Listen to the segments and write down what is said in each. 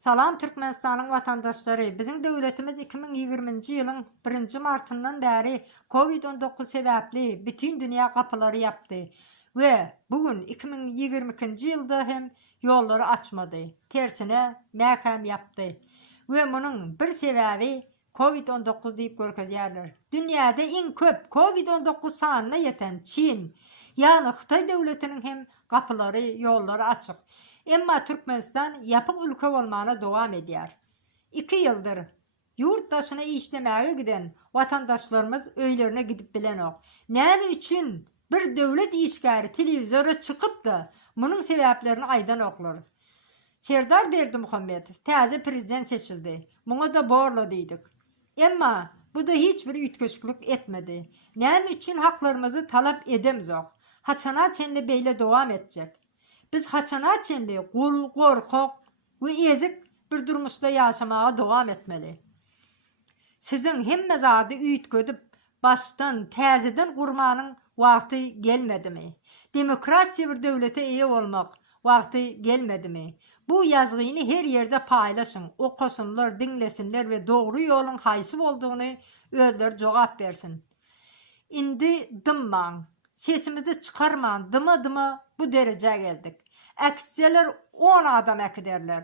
Salam Türkmenistan'ın vatandaşları. Bizim devletimiz 2020 yılın 1. Mart'ından beri Covid-19 sebepli bütün dünya kapıları yaptı. Ve bugün 2022 yılda hem yolları açmadı. Tersine məhkəm yaptı. Ve bunun bir sebebi Covid-19 deyip görkezerler. Dünyada en köp Covid-19 sanına yeten Çin, yani Xitay devletinin hem kapıları, yolları açık. Emma Türkmenistan yapık ülke olmana devam ediyor. 2 yıldır yurt dışına işlemeye giden vatandaşlarımız öylerine gidip bilen ok. Näme üçün bir devlet işgari televizyora çıkıp da bunun sebeplerini aydan oklar. Serdar Berdimuhamedov taze prezident seçildi. Buna da borla deydik. Emma bu da hiçbir ütköşklük etmedi. Näme üçün haklarımızı talep edemiz ok. Haçana çenli beyle devam edecek. Biz haçana çenli kul, korkak ve ezik bir durmuşta yaşamaya devam etmeli. Sizin hemmez adı ütködüp baştan, təzeden kurmanın vakti gelmedi mi? Demokrasiya bir devlete iyi olmak vakti gelmedi mi? Bu yazgıyını her yerde paylaşın, okusunlar, dinlesinler ve doğru yolun haysi olduğunu özler cevap versin. İndi dımman, sesimizi çıkarman, dıma bu derece geldik. Əksələr 10 adam əkiderler,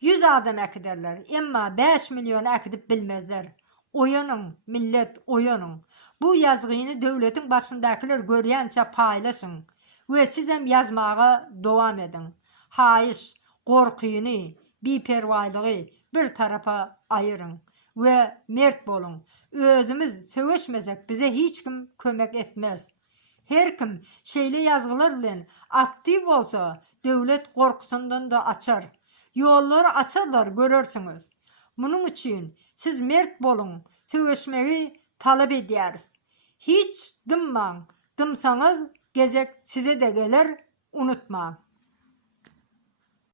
100 adam əkiderler, emma 5 milyon əkidip bilmezler. Oyanın, millet oyanın. Bu yazgıyını devletin başındakiler görüyence paylaşın ve sizem yazmağa devam edin. Hayiş, korkuyunu, bipervaylığı bir tarafa ayırın ve mert bolun. Özümüz söveşmesek bize hiç kim kömek etmez. Her kim şeyle yazgılar bilen aktif olsa devlet korkusundan da açar. Yolları açarlar, görürsünüz. Bunun için siz mert bolun, söveşmeyi talep ederiz. Hiç dımman, dımsanız gezek size de gelir, unutmayın.